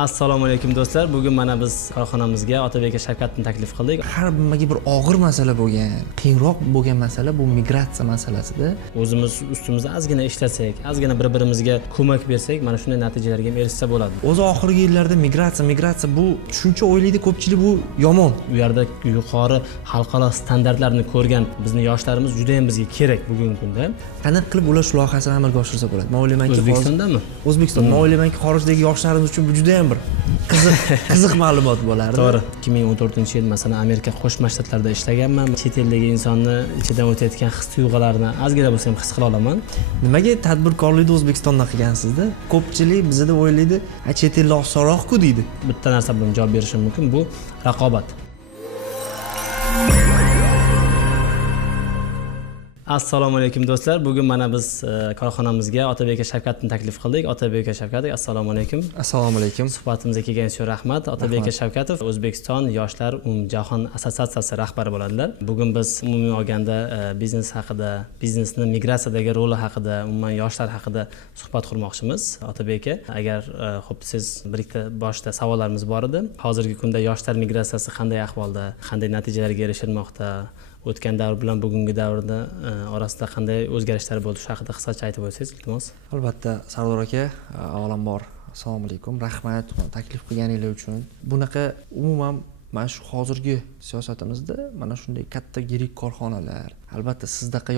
Assalomu alaykum do'stlar. Bugun mana biz korxonamizga Otabek aka Shavkatni taklif qildik. Har nimaga bir og'ir masala bo'lgan, qiyinroq bo'lgan masala bu migratsiya masalasida. O'zimiz ustimizda ozgina ishlasak, ozgina bir-birimizga ko'mak bersak, mana shunday natijalarga ham erishsa bo'ladi. O'zi oxirgi yillarda migratsiya bu tushuncha o'ylaydi ko'pchilik bu yomon. U yerda yuqori xalqaro standartlarni ko'rgan bizni yoshlarimiz juda ham bizga kerak bugungi kunda. Qanday qilib ular shu loyihasini amalga oshirsa bo'ladi? Men o'ylaymanki, O'zbekistondami? O'zbekiston. Men o'ylaymanki, xorijdagi yoshlarimiz uchun bu juda ham bir qiziq ma'lumot bo'lardi. To'g'ri. 2014-yil masalan Amerika Qo'shma Shtatlarida ishlaganman. Chet eldagi insonni ichidan o'tayotgan his-tuyg'ularni ozgina bo'lsa ham his qila olaman. Nimaga tadbirkorlikni O'zbekistonda qilgansizda? Ko'pchilik bizda o'ylaydi, chet elda osonroq-ku deydi. Bitta narsa bilan javob berishim mumkin, bu raqobat. Assalomu alaykum do'stlar. Bugun mana biz korxonamizga Otabek aka Shavkatni taklif qildik. Otabek aka Shavkat, assalomu alaykum. Assalomu alaykum. Suhbatimizga kelganingiz uchun rahmat. Otabek aka Shavkatov O'zbekiston yoshlar umumjahon assotsiatsiyasi rahbari bo'ladilar. Bugun biz umumiy olganda biznes haqida, biznesning migratsiyadagi roli haqida, umuman yoshlar haqida suhbat qurmoqchimiz. Otabek aka, agar xo'p siz bir ikkita boshda savollarimiz bor edi. Hozirgi kunda yoshlar migratsiyasi qanday ahvolda, qanday natijalarga erishilmoqda? O'tgan davr bilan bugungi davrda orasida qanday o'zgarishlar bo'ldi? Shu haqida qisqacha aytib o'tsangiz, iltimos. Albatta, Sardor aka, avvalambor assalomu alaykum. Rahmat taklif qilganingiz uchun. Bunaqa umuman mana shu hozirgi siyosatimizda mana shunday katta yirik korxonalar, albatta sizdaqa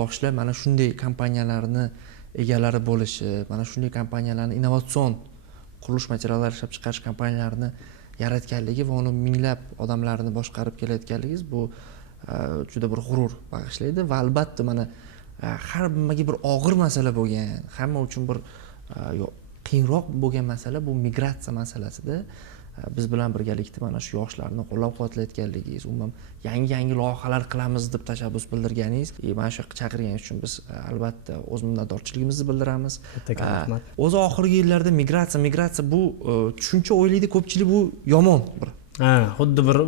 yoshlar mana shunday kompaniyalarni egalari bo'lishi, mana shunday kompaniyalarni innovatsion qurilish materiallari ishlab chiqarish kompaniyalarini yaratganligi va uni minglab odamlarni boshqarib kelayotganligingiz bu juda bir g'urur bag'ishlaydi va albatta mana har nimaga bir og'ir masala bo'lgan, hamma uchun bir qiyinroq bo'lgan masala bu migratsiya masalasida biz bilan birgalikda mana shu yoshlarni qo'llab-quvvatlayotganligingiz, umuman yangi loyihalar qilamiz deb tashabbus bildirganingiz, mana shu chaqirganingiz uchun biz albatta o'z minnatdorchiligimizni bildiramiz. Rahmat. O'zi oxirgi yillarda migratsiya bu tushuncha o'ylaydi ko'pchilik bu yomon bir. Xuddi bir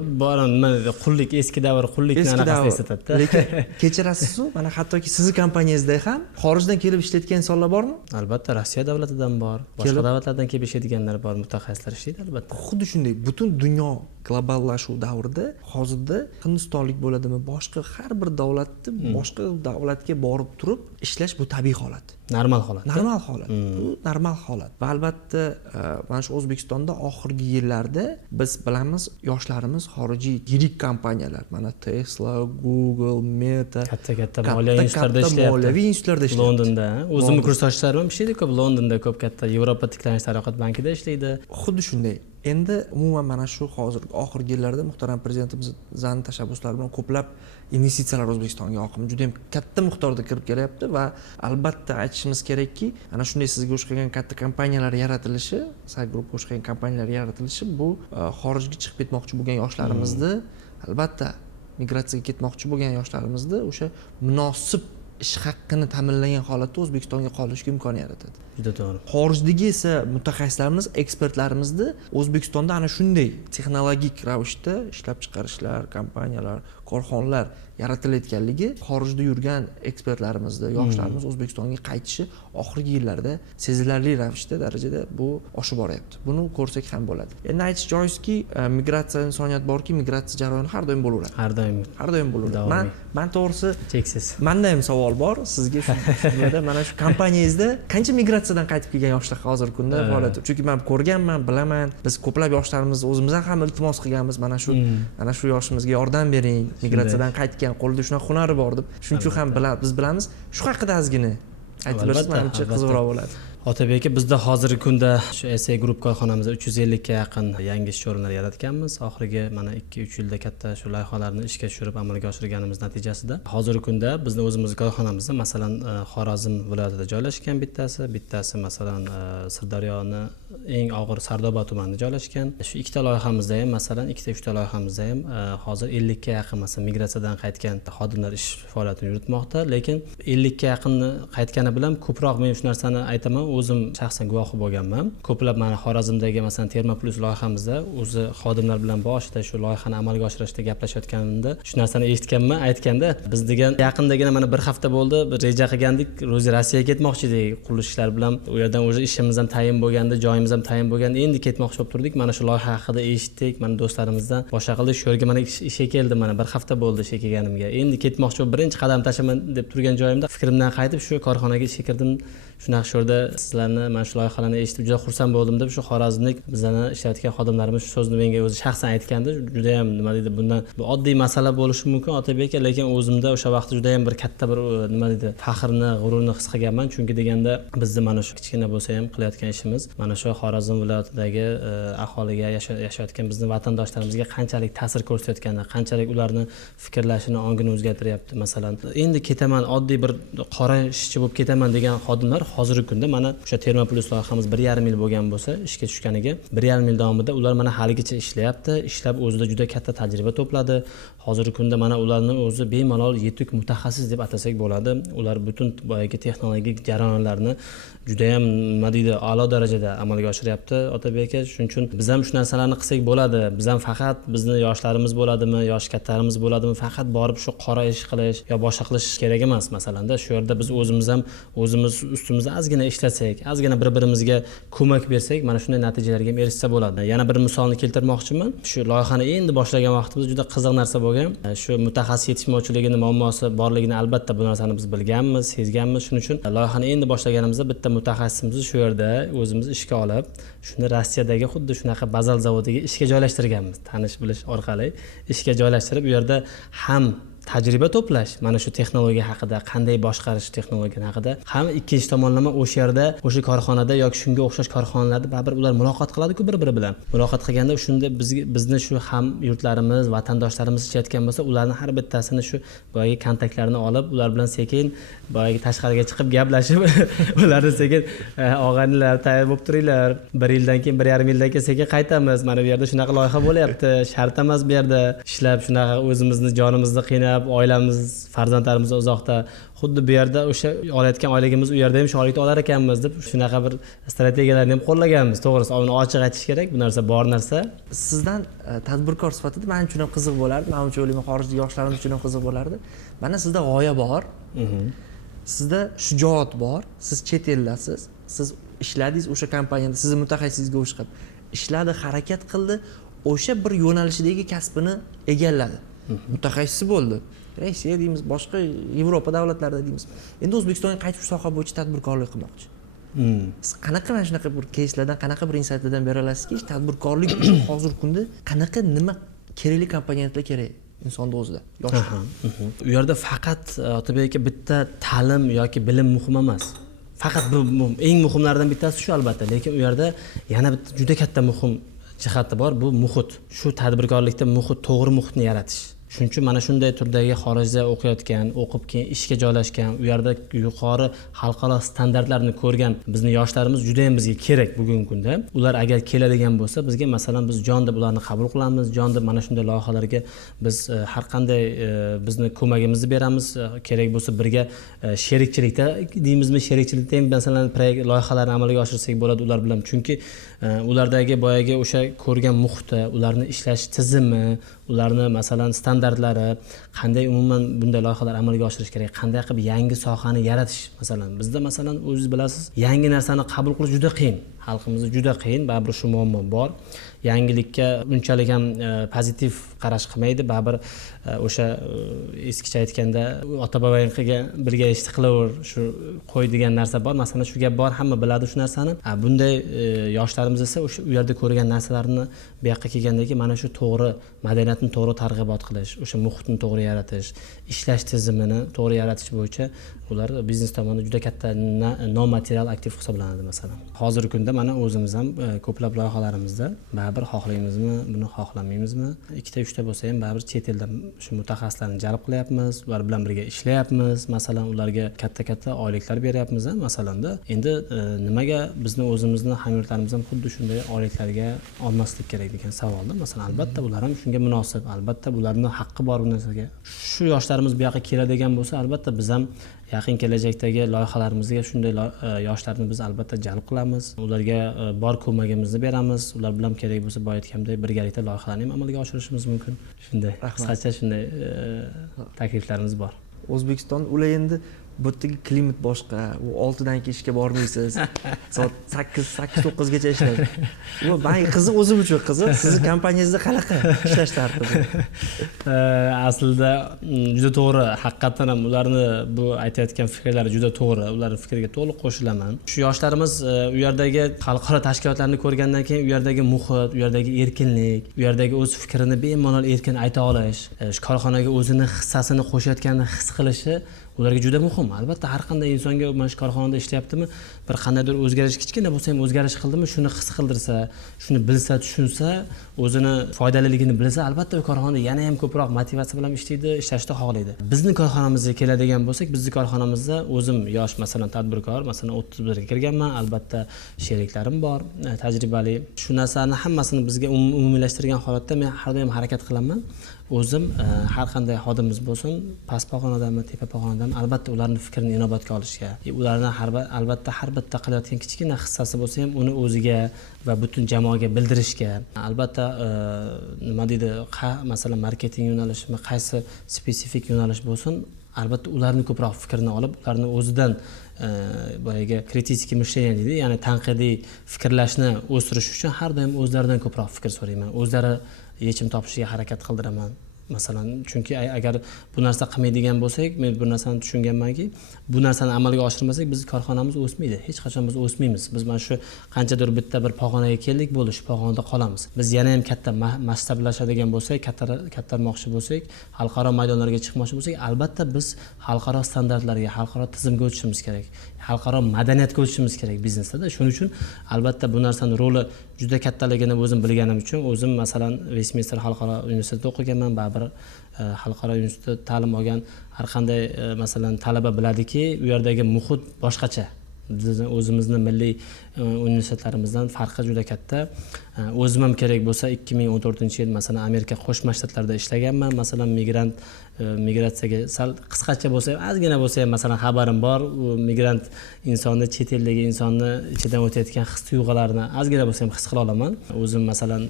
nima deydi, qullik, eski davr qullikni anaqasini eslatadi. Lekin kechirasiz-ku, mana hattoki sizni kompaniyangizda ham xorijdan kelib ishlayotgan insonlar bormi? Albatta, Rossiya davlatidan bor, boshqa davlatlardan kelib ishlaydiganlar bor, mutaxassislar ishlaydi albatta. Xuddi shunday, butun dunyo globallashuv davrida hozirda hindistonlik bo'ladimi, boshqa har bir davlatda boshqa davlatga borib turib ishlash bu tabiiy holat. Normal holat. Bu normal holat. Va albatta mana shu O'zbekistonda oxirgi yillarda biz bilamiz, yoshlarimiz xorijiy yirik kompaniyalar, mana Tesla, Google, Meta katta moliyaviy institutlarda ishlayapti. Londonda, o'zimni kursdoshlarim ishlaydi ko'p, Londonda ko'p katta Yevropa tiklanish taraqqiyot bankida ishlaydi. Xuddi shunday. Endi umuman mana shu hozir oxirgi yillarda muhtaram prezidentimizning tashabbuslari bilan ko'plab investitsiyalar O'zbekistonga oqimi juda ham katta miqdorda kirib kelyapti va albatta aytishimiz kerakki, ana shunday sizga o'xshagan katta kompaniyalar yaratilishi, Sag Groupga o'xshagan kompaniyalar yaratilishi bu xorijga chiqib ketmoqchi bo'lgan yoshlarimizni, albatta migratsiyaga ketmoqchi bo'lgan yoshlarimizni o'sha munosib ish haqqini ta'minlagan holatda O'zbekistonga qolishga imkon yaratadi. Juda to'g'ri. Xorijdagi esa mutaxassislarimiz, ekspertlarimizni O'zbekistonda ana shunday texnologik ravishda ishlab chiqarishlar, kompaniyalar, korxonalar yaratilayotganligi xorijda yurgan ekspertlarimizni, yoshlarimiz O'zbekistonga qaytishi oxirgi yillarda sezilarli ravishda darajada bu oshib boryapti. Buni ko'rsak ham bo'ladi. Endi aytish joizki, migratsiya insoniyat borki, migratsiya jarayoni har doim bo'laveradi. Har doim bo'laveradi. Men to'g'risi cheksiz. Menda ham savol bor sizga shunda mana shu kompaniyangizda qancha migratsiyadan qaytib kelgan yoshlar hozirgi kunda faoliyat. Chunki men ko'rganman, bilaman. Biz ko'plab yoshlarimizni o'zimizdan ham iltimos qilganmiz, mana shu yoshimizga yordam bering, migratsiyadan qaytgan, qo'lida shunaqa hunari bor deb. Shuning uchun ham biz bilamiz. Shu haqida ozgina aytib bersangiz menimcha qiziqroq bo'ladi. Otabek aka, bizda hozirgi kunda shu SA Group korxonamizda 350 ga yaqin yangi ish o'rinlari yaratganmiz. Oxirgi mana 2-3 yilda katta shu loyihalarni ishga tushirib amalga oshirganimiz natijasida hozirgi kunda bizning o'zimizning korxonamizda masalan Xorazm viloyatida joylashgan bittasi masalan Sirdaryoning eng og'ir Sardoba tumanida joylashgan. Shu ikkita loyihamizda ham masalan 2-3 ta loyihamizda ham hozir 50 ga yaqin masalan migratsiyadan qaytgan xodimlar ish faoliyatini yuritmoqda, lekin 50 ga yaqin qaytgani bilan ko'proq men shu narsani aytaman, o'zim shaxsan guvohi bo'lganman. Ko'plab mana Xorazmdagi masalan Termoplus loyihamizda o'zi xodimlar bilan boshida shu loyihani amalga oshirishda gaplashayotganimda shu narsani eshitganman, aytganda biz degan yaqindagina mana bir hafta bo'ldi, reja qilgandik, Rossiyaga ketmoqchi edik qurilish ishlari bilan. U yerdan o'zi ishimiz ham tayin bo'lganda, joyimiz ham tayin bo'lganda endi ketmoqchi bo'lib turdik. Mana shu loyiha haqida eshitdik, mana do'stlarimizdan boshqa qildik. Shu yerga mana ishga keldim, mana bir hafta bo'ldi ishga kelganimga. Endi ketmoqchi bo'lib birinchi qadam tashlaman deb turgan joyimda fikrimdan qaytib shu korxonaga ishga kirdim. Shunaqa shu yerda sizlarni mana shu loyihalarni eshitib juda xursand bo'ldim deb shu xorazmlik bizlarni ishlayotgan xodimlarimiz shu so'zni menga o'zi shaxsan aytganda juda ham nima deydi, bundan bu oddiy masala bo'lishi mumkin Otabek aka, lekin o'zimda o'sha vaqtda juda ham bir katta bir nima deydi, faxrni, g'ururni his qilganman, chunki deganda bizni mana shu kichkina bo'lsa ham qilayotgan ishimiz mana shu Xorazm viloyatidagi aholiga yashayotgan bizni vatandoshlarimizga qanchalik ta'sir ko'rsatayotgani, qanchalik ularni fikrlashini, ongini o'zgartiryapti. Masalan, endi ketaman, oddiy bir qora ishchi bo'lib ketaman degan xodimlar hozirgi kunda mana o'sha Terma Plus loyihamiz 1,5 yil bo'lgan bo'lsa, ishga tushganiga 1,5 yil davomida ular mana haligacha ishlayapti. Ishlab o'zida juda katta tajriba to'pladi. Hozirgi kunda mana ularni o'zi bemalol yetuk mutaxassis deb atasak bo'ladi. Ular butun boyagi texnologik jarayonlarni juda ham nima deydi, a'lo darajada amalga oshiryapti Otabek aka. Shuning uchun biz ham shu narsalarni qilsak bo'ladi. Biz ham faqat bizni yoshlarimiz bo'ladimi, yosh kattalarimiz bo'ladimi, faqat borib shu qora ish qilish yo boshqa qilish kerak emas. Masalanda shu yerda biz o'zimiz ham o'zimiz ustimizda ozgina ishlasak, ozgina bir-birimizga ko'mak bersak, mana shunday natijalarga ham erishsa bo'ladi. Yana bir misolni keltirmoqchiman. Shu loyihani endi boshlagan vaqtimizda juda qiziq narsa bo'lgan. Shu mutaxassis yetishmovchiligini, muammosi borligini albatta bu narsani biz bilganmiz, sezganmiz. Shuning uchun loyihani endi boshlaganimizda bitta mutaxassisimizni shu yerda o'zimiz ishga olib, shuni Rossiyadagi xuddi shunaqa bazal zavodiga ishga joylashtirganmiz. Tanish bilish orqali ishga joylashtirib, u yerda ham tajriba to'plash, mana shu texnologiya haqida, qanday boshqarish texnologiyasi haqida, ham ikkinchi tomonlama o'sha yerda, o'sha korxonada yoki shunga o'xshash korxonalarda baribir ular muloqot qiladi-ku bir-biri bilan. Muloqot qilganda shunda bizni shu ham yurtlarimiz, vatandoshlarimiz ishlayotgan bo'lsa, ularning har bittasini shu boyagi kontaktlarini olib, ular bilan sekin boyagi tashqariga chiqib gaplashib, ularni sekin og'anilar, tayyor bo'lib turinglar. 1 yildan keyin, 1,5 yildan keyin sekin qaytamiz. Mana bu yerda shunaqa loyiha bo'lyapti. Shart emas bu yerda ishlab shunaqa o'zimizni jonimizni qiynab, oilamiz, farzandlarimiz uzoqda, xuddi bu yerda o'sha olayotgan oyligimiz u yerda ham shu oylikni olar ekanmiz deb shunaqa bir strategiyalarni ham qo'llaganmiz. To'g'risi, uni ochiq aytish kerak, bu narsa bor narsa. Sizdan tadbirkor sifatida men uchun ham qiziq bo'lardi, men uchun o'ylayman xorijlik yoshlarimiz uchun ham qiziq bo'lardi. Mana sizda g'oya bor. Sizda shijoat bor, siz chet eldasiz, siz ishladingiz o'sha kompaniyada, sizni mutaxassisga o'xshab ishladi, harakat qildi, o'sha bir yo'nalishdagi kasbini egalladi. Mutaxassis bo'ldi. Rossiya deymiz, boshqa Yevropa davlatlarida deymiz. Endi O'zbekistonga qaytib soha bo'yicha tadbirkorlik qilmoqchi. Siz qanaqa mana shunaqa bir keyslardan, qanaqa bir insaytlardan bera olasizki, tadbirkorlik uchun hozirgi kunda qanaqa nima kerakli komponentlar kerak insonning o'zida? U yerda faqat Otabek aka bitta ta'lim yoki bilim muhim emas. Faqat bu eng muhimlardan bittasi shu albatta, lekin u yerda yana bitta juda katta muhim jihati bor, bu muhit. Shu tadbirkorlikda muhit, to'g'ri muhitni yaratish. Shuning uchun mana shunday turdagi xorijda o'qiyotgan, o'qib keyin ishga joylashgan, u yerda yuqori xalqaro standartlarni ko'rgan bizni yoshlarimiz juda ham bizga kerak bugungi kunda. Ular agar keladigan bo'lsa, bizga masalan biz jon deb ularni qabul qilamiz, jon deb mana shunday loyihalarga biz har qanday bizni ko'magimizni beramiz. Kerak bo'lsa birga sherikchilikda deymizmi, sherikchilikda ham masalan proyekt loyihalarni amalga oshirsak bo'ladi ular bilan. Chunki ulardagi boyagi o'sha ko'rgan muhiti, ularni ishlash tizimi, ularni masalan standartlari, qanday umuman bunday loyihalar amalga oshirish kerak, qanday qilib yangi sohani yaratish, masalan bizda masalan o'zingiz bilasiz, yangi narsani qabul qilish juda qiyin. Xalqimizda juda qiyin, baribir shu muammo bor. Yangilikka unchalik ham pozitiv qarash qilmaydi, baribir o'sha eskicha aytganda ota-boboyinqiga birga ishni qilaver, shu qo'y degan narsa bor. Masalan, shu gap bor, hamma biladi shu narsani. Bunday yoshlarimiz esa o'sha u yerda ko'rgan narsalarni bu yoqqa kelgandan keyin mana shu to'g'ri madaniyatni to'g'ri targ'ibot qilish, o'sha muhitni to'g'ri yaratish, ishlash tizimini to'g'ri yaratish bo'yicha ular biznes tomonidan juda katta non-material aktiv hisoblanadi masalan. Hozirgi kunda mana o'zimiz ham ko'plab loyihalarimizda baribir xohlaymizmi, buni xohlamaymizmi, 2-3 ta bo'lsa ham baribir chet eldan shu mutaxassislarni jalb qilyapmiz, ular bilan birga ishlayapmiz, masalan ularga katta-katta oyliklar beryapmiz ham masalanda. Endi nimaga bizni o'zimizni hamyurtlarimiz ham xuddi shunday oyliklarga olmaslik kerak degan savolda, masalan albatta ular ham shunga munosib, albatta ularning haqqi bor bu narsaga. Shu yoshlarimiz bu yoqqa keladigan bo'lsa, albatta biz ham yaqin kelajakdagi loyihalarimizga shunday yoshlarni biz albatta jalb qilamiz. Ularga bor ko'magimizni beramiz. Ular bilan kerak bo'lsa, boya aytganimdek birgalikda loyihalarni ham amalga oshirishimiz mumkin. Shunday qisqacha shunday takliflarimiz bor. O'zbekiston ular endi bu yerdagi klimat boshqa, u 6dan keyin ishga bormaysiz. Soat 8-9gacha ishlaysiz. Bu men qiziq, o'zim uchun qiziq. Sizni kompaniyangizda qanaqa ishlash tartibi? Aslida juda to'g'ri, haqiqatan ham ularni bu aytayotgan fikrlari juda to'g'ri. Ularning fikriga to'liq qo'shilaman. Shu yoshlarimiz u yerdagi xalqaro tashkilotlarni ko'rgandan keyin u yerdagi muhit, u yerdagi erkinlik, u yerdagi o'z fikrini bemalol erkin ayta olish, shu korxonaga o'zini hissasini qo'shayotganini his qilishi ularga juda muhim. Albatta har qanday insonga mana shu korxonada ishlayaptimi, bir qandaydir o'zgarish, kichkina bo'lsa ham o'zgarish qildimi, shuni his qildirsa, shuni bilsa, tushunsa, o'zini foydaliligini bilsa, albatta u korxonada yana ham ko'proq motivatsiya bilan ishlaydi, ishlashni xohlaydi. Bizning korxonamizga keladigan bo'lsak, bizning korxonamizda o'zim yosh, masalan, tadbirkor, masalan, 31 ga kirganman, albatta sheriklarim bor, tajribali. Shu narsani hammasini bizga umumiylashtirgan holatda men har doim harakat qilaman. O'zim har qanday xodimimiz bo'lsin, past pog'onadami, tepa pog'onadami, albatta ularning fikrini inobatga olishga, ularni albatta har bitta qilayotgan kichkina hissasi bo'lsa ham uni o'ziga va butun jamoaga bildirishga, albatta nima deydi, masalan, marketing yo'nalishimi, qaysi spesifik yo'nalish bo'lsin, albatta ularni ko'proq fikrini olib, ularni o'zidan boyaga kritiskiy mishleniya deydi, ya'ni tanqidiy fikrlashni o'stirish uchun har doim o'zlaridan ko'proq fikr so'rayman. O'zlari yechim topishiga harakat qildiraman. Masalan, chunki agar bu narsa qilmaydigan bo'lsak, men bu narsani tushunganmanki, bu narsani amalga oshirmasak, biz korxonamiz o'smaydi. Hech qachon biz o'smaymiz. Biz mana shu qanchadir bitta bir pog'onaga keldik, bo'ldi, shu pog'onada qolamiz. Biz yana ham katta masshtablashadigan bo'lsak, kattarmoqchi bo'lsak, xalqaro maydonlarga chiqmoqchi bo'lsak, albatta biz xalqaro standartlarga, xalqaro tizimga o'tishimiz kerak. Xalqaro madaniyatga o'tishimiz kerak biznesda. Shuning uchun albatta bu narsaning roli juda kattaligini o'zim bilganim uchun, o'zim masalan Westminster xalqaro universitetida o'qiganman, baribir xalqaro universitetda ta'lim olgan har qanday masalan talaba biladiki, u yerdagi muhit boshqacha. Bizni o'zimizni milliy universitetlarimizdan farqi juda katta. O'zim ham kerak bo'lsa 2014-yil masalan Amerika Qo'shma Shtatlarida ishlaganman. Masalan migratsiyaga sal qisqacha bo'lsa ham, ozgina bo'lsa ham masalan xabarim bor. U migrant insonni, chet eldagi insonni ichidan o'tayotgan his-tuyg'ularni ozgina bo'lsa ham his qila olaman. O'zim masalan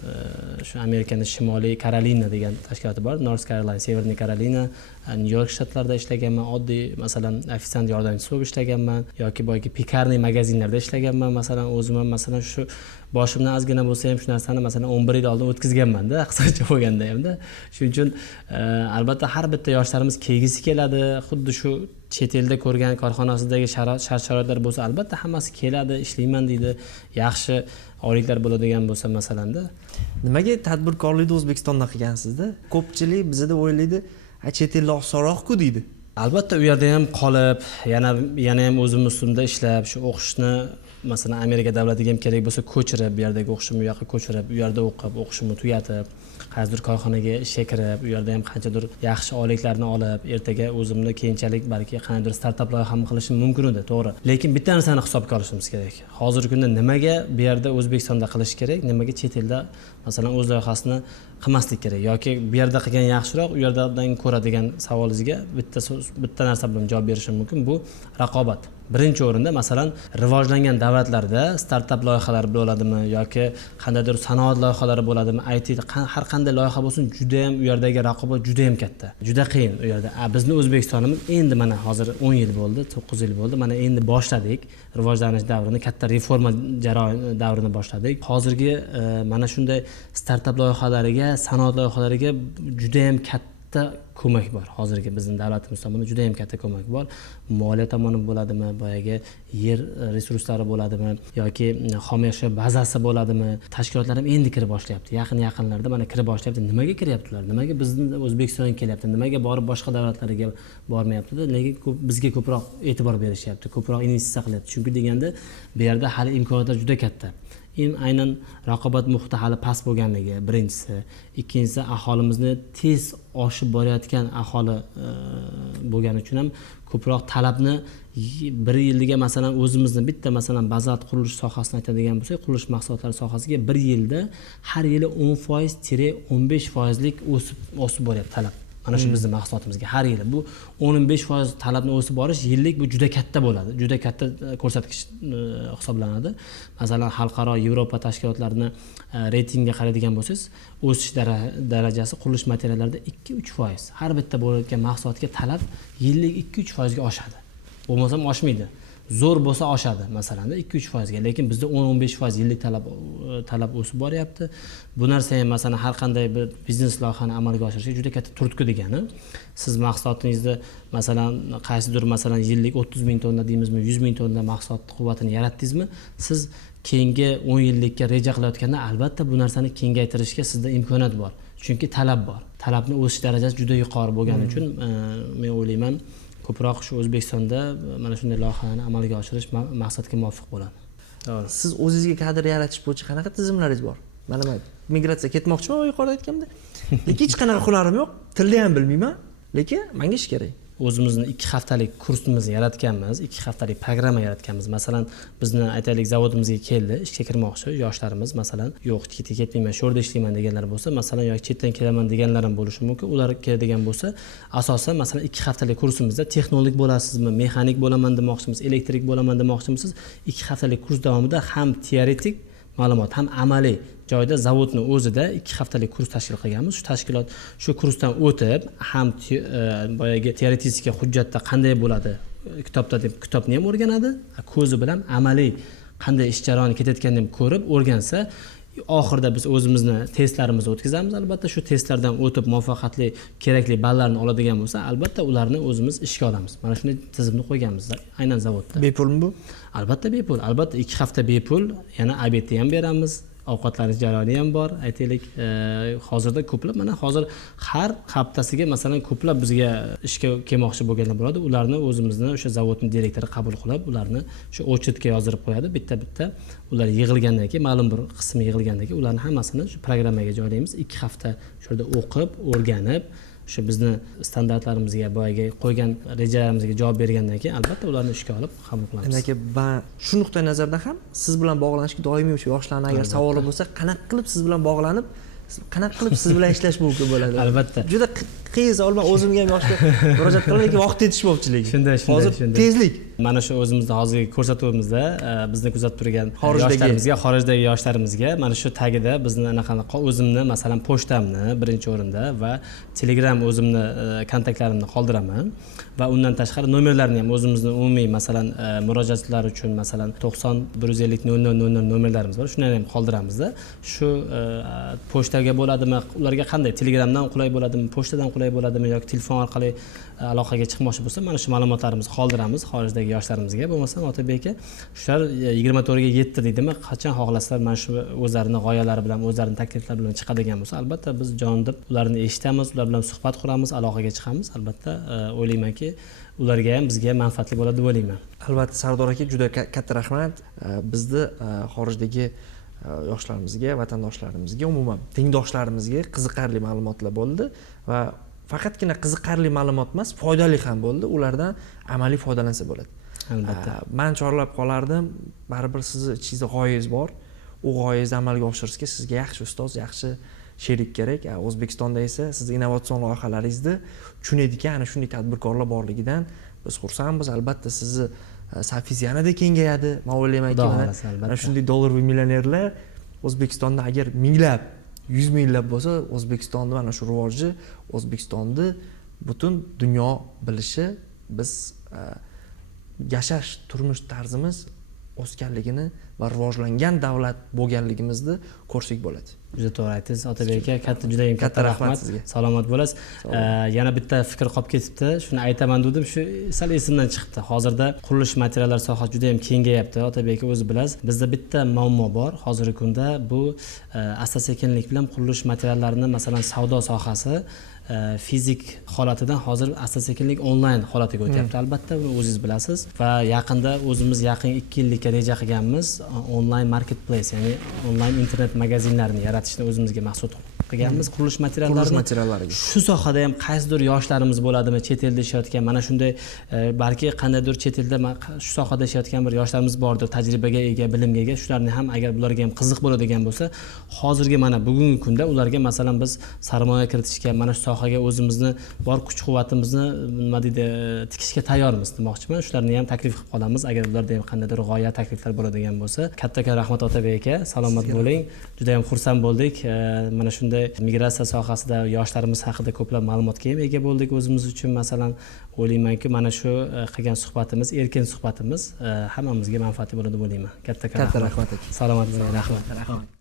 shu Amerikaning Shimoliy Karolina degan tashkiloti bor, North Carolina, Severniy Karolina, New York shtatlarida ishlaganman. Oddiy masalan ofitsiant yordamchisi bo'lib ishlaganman yoki boyagi pekarniy magazinlarda ishlaganman. Masalan o'zim ham masalan shu boshimdan ozgina bo'lsa ham shu narsani masalan 11 yil oldin o'tkazganman-da, qisqacha bo'lganda ham-da. Shuning uchun albatta har bitta yoshlarimiz kelgisi keladi. Xuddi shu chet elda ko'rgan korxonasidagi shart-sharoitlar bo'lsa, albatta hammasi keladi, ishlayman deydi. Yaxshi oyliklar bo'ladigan bo'lsa masalanda. Nimaga tadbirkorlikni O'zbekistonda qilgansizda? Ko'pchilik bizda o'ylaydi, chet elda osonroq-ku deydi. Albatta u yerda ham qolib, yana ham o'zim ustimda ishlab, shu o'qishni masalan Amerika davlatiga ham kerak bo'lsa ko'chirib, bu yerdagi o'qishimni u yoqqa ko'chirib, u yerda o'qib, o'qishimni tugatib, qaysidir korxonaga ishga kirib, u yerda ham qanchadir yaxshi oyliklarni olib, ertaga o'zimni keyinchalik balki qanday startap loyiham qilishim mumkin edi, to'g'ri. Lekin bitta narsani hisobga olishimiz kerak. Hozirgi kunda nimaga bu yerda O'zbekistonda qilish kerak, nimaga chet elda masalan o'z loyihasini qilmaslik kerak yoki bu yerda qilgan yaxshiroq, u yerdan ko'ra degan savolingizga bitta narsa bilan javob berishim mumkin. Bu raqobat. Birinchi o'rinda masalan rivojlangan davlatlarda startap loyihalari bo'ladimi yoki qandaydir sanoat loyihalari bo'ladimi, IT har qanday loyiha bo'lsin, juda ham u yerdagi raqobat juda ham katta. Juda qiyin u yerda. Bizning O'zbekistonimiz endi mana hozir 10 yil bo'ldi, 9 yil bo'ldi. Mana endi boshladik rivojlanish davrini, katta reforma jarayoni davrini boshladik. Hozirgi mana shunday startap loyihalariga, sanoat loyihalariga juda ham katta ko'mak bor. Hozirgi bizning davlatimiz tomonidan juda ham katta ko'mak bor. Moliya tomoni bo'ladimi, boyaga yer resurslari bo'ladimi yoki xom ashyo bazasi bo'ladimi, tashkilotlar ham endi kirib boshlayapti. Yaqinlarda mana kirib boshlayapti. Nimaga kiryaptilar? Nimaga bizning O'zbekistonga kelyapti? Nimaga borib boshqa davlatlarga bormayapti? Lekin bizga ko'proq e'tibor berishyapti, ko'proq investitsiya qilyapti. Chunki deganda bu yerda hali imkoniyatlar juda katta. Aynan raqobat muhiti hali past bo'lganligi birinchisi, ikkinchisi aholimizni tez oshib borayotgan aholi bo'lgani uchun ham ko'proq talabni bir yilga masalan o'zimizni bitta masalan bazalt qurilish sohasini aytadigan bo'lsak, qurilish mahsulotlari sohasiga bir yilda har yili 10%-15%lik o'sib boryapti talab. Mana shu bizning mahsulotimizga har yili bu 15% talabni o'sib borish yillik bu juda katta bo'ladi. Juda katta ko'rsatkich hisoblanadi. Masalan, xalqaro Yevropa tashkilotlarini reytingga qaraydigan bo'lsangiz, o'sish darajasi qurilish materiallarida 2-3%. Har bitta bo'layotgan mahsulotga talab yillik 2-3% ga oshadi. bo'lmasam oshmaydi. Zo'r bo'lsa oshadi masalanda 2-3%ga, lekin bizda 10-15% yillik talab o'sib boryapti. Bu narsa ham masalan har qanday bir biznes loyihani amalga oshirishga juda katta turtki degani. Siz mahsulotingizda masalan qaysidir masalan yillik 30 ming tonna deymizmi, 100 ming tonna mahsulot quvvatini yaratdingizmi, siz keyingi 10 yillikka reja qilayotganda albatta bu narsani kengaytirishga sizda imkoniyat bor. Chunki talab bor. Talabni o'sish darajasi juda yuqori bo'lgani uchun men o'ylayman ko'proq shu O'zbekistonda mana shunday loyihalarni amalga oshirish maqsadga muvofiq bo'ladi. To'g'ri. Siz o'zingizga kadr yaratish bo'yicha qanaqa tizimlaringiz bor? Mana migratsiya ketmoqchiman yuqorida aytganda. Lekin hech qanaqa hunarim yo'q, tilni ham bilmayman, lekin menga ish kerak. O'zimizni 2 haftalik kursimizni yaratganmiz, 2 haftalik programma yaratganmiz. Masalan, bizni aytaylik zavodimizga keldi, ishga kirmoqchi yoshlarimiz, masalan, yo'q, chetga ketmayman, shu yerda ishlayman deganlar bo'lsa, masalan, yoki chetdan kelaman deganlar ham bo'lishi mumkin. Ular keladigan bo'lsa, asosan masalan 2 haftalik kursimizda texnolog bo'lasizmi, mexanik bo'laman demoqchimisiz, elektrik bo'laman demoqchimisiz, 2 haftalik kurs davomida ham teoretik ma'lumot, ham amaliy joyda zavodni o'zida 2 haftalik kurs tashkil qilganmiz. Shu tashkilot shu kursdan o'tib, ham boyagi teoretik hujjatda qanday bo'ladi, kitobda deb kitobni ham o'rganadi, ko'zi bilan amaliy qanday ish jarayoni ketayotganini ham ko'rib o'rgansa, oxirida biz o'zimizni testlarimizni o'tkazamiz. Albatta shu testlardan o'tib muvaffaqiyatli kerakli ballarni oladigan bo'lsa, albatta ularni o'zimiz ishga olamiz. Mana shunday tizimni qo'yganmiz aynan zavodda. Bepulmi bu? Albatta bepul. Albatta 2 hafta bepul, yana obedni ham beramiz. Ovqatlanish jarayoni ham bor. Aytaylik, hozirda ko'plab mana hozir har haftasiga masalan ko'plab bizga ishga kelmoqchi bo'lganlar bo'ladi. Ularni o'zimizni o'sha zavodning direktori qabul qilib, ularni shu ochetga yozdirib qo'yadi. Bitta ular yig'ilgandan keyin, ma'lum bir qismi yig'ilgandan keyin ularni hammasini shu programmaga joylaymiz. 2 hafta shu yerda o'qib, o'rganib, shu bizni standartlarimizga, boyaga qo'ygan rejalarimizga javob bergandan keyin albatta ularni ishga olib qabul qilamiz. Demak, men shu nuqtai nazardan ham siz bilan bog'lanishga doimiy o'sha yoshlarning agar savoli bo'lsa, qanaqa qilib siz bilan bog'lanib, qanaqa qilib siz bilan ishlash mumkin bo'ladi? Albatta. Juda qiyin savol. Men o'zimga ham yoshlar murojaat qilaman, lekin vaqt yetishmovchilik. Shunday. Hozir tezlik. Mana shu o'zimizni hozirgi ko'rsatuvimizda bizni kuzatib turgan Xorijdagi xorijdagi yoshlarimizga mana shu tagida bizni anaqa o'zimni masalan pochtamni birinchi o'rinda va Telegram o'zimni kontaktlarimni qoldiraman va undan tashqari nomerlarni ham o'zimizni umumiy masalan murojaatlar uchun masalan 90 150 0000 nomerlarimiz bor. Shuni ham qoldiramizda. Shu pochtaga bo'ladimi, ularga qanday Telegramdan qulay bo'ladimi, pochtadan qulay bo'ladimi yoki telefon orqali aloqaga chiqmoqchi bo'lsa, mana shu ma'lumotlarimizni qoldiramiz xorijdagi yoshlarimizga. Bo'lmasa Otabek aka, shular 24 ga 7 deydimi, qachon xohlasalar mana shu o'zlarining g'oyalari bilan, o'zlarining takliflari bilan chiqadigan bo'lsa, albatta biz jon deb ularni eshitamiz, ular bilan suhbat quramiz, aloqaga chiqamiz. Albatta o'ylaymanki, ularga ham bizga ham manfaatli bo'ladi deb o'ylayman. Albatta Sardor aka, juda katta rahmat. Bizni xorijdagi yoshlarimizga, vatandoshlarimizga, umuman tengdoshlarimizga qiziqarli ma'lumotlar bo'ldi va faqatgina qiziqarli ma'lumot emas, foydali ham bo'ldi. Ulardan amaliy foydalansa bo'ladi. Albatta. Men chorlab qolardim, baribir sizni ichingizda g'oyangiz bor. U g'oyangizni amalga oshirishga sizga yaxshi ustoz, yaxshi sherik kerak. O'zbekistonda esa siz innovatsion loyihalaringizni tushunadigan ana shunday tadbirkorlar borligidan biz xursandmiz. Albatta sizni safingiz yanada kengayadi. Men o'ylaymanki, mana shunday dollarli millionerlar O'zbekistonda agar minglab 100 minglab bo'lsa, O'zbekistonda mana shu rivoji, O'zbekistonni butun dunyo bilishi, biz yashash turmush tarzimiz o'sganligini va rivojlangan davlat bo'lganligimizni ko'rsak bo'ladi. Juda to'g'ri aytdingiz Otabek aka, juda ham katta rahmat sizga. Salomat bo'lasiz. Yana bitta fikr qolib ketibdi. Shuni aytaman dedim, shu sal esimdan chiqdi. Hozirda qurilish materiallar sohasi juda ham kengayapti. Otabek aka o'zi bilasiz. Bizda bitta muammo bor. Hozirgi kunda bu asta-sekinlik bilan qurilish materiallarini, masalan, savdo sohasi fizik holatidan hozir asta-sekinlik onlayn holatiga o'tyapti. Albatta buni o'zingiz bilasiz va yaqinda o'zimiz yaqin 2 yillikka reja qilganmiz onlayn marketplace, ya'ni onlayn internet magazinlarini yaratishni o'zimizga maqsad qilganmiz. Qurilish materiallariga. Shu sohada ham qaysidir yoshlarimiz bo'ladimi, chet elda ishlayotgan, mana shunday balki qandaydir chet elda shu sohada ishlayotgan bir yoshlarimiz bordir, tajribaga ega, bilimga ega. Shularni ham agar bularga ham qiziq bo'ladigan bo'lsa, hozirgi mana bugungi kunda ularga masalan biz sarmoya kiritishga, mana shu sohaga o'zimizni bor kuch-quvvatimizni nima deydi, tikishga tayyormiz demoqchiman. Shularni ham taklif qilib qolamiz agar ularda ham qandaydir g'oya, takliflar bo'ladigan bo'lsa. Katta rahmat Otabek aka, salomat bo'ling. Juda ham xursand bo'ldik. Mana shunday migratsiya sohasida yoshlarimiz haqida ko'plab ma'lumotga ham ega bo'ldik o'zimiz uchun. Masalan, o'ylaymanki, mana shu qilgan suhbatimiz, erkin suhbatimiz hammamizga manfaatli bo'ladi deb o'ylayman. Katta Katta rahmat aka. Salomat bo'ling. Rahmat.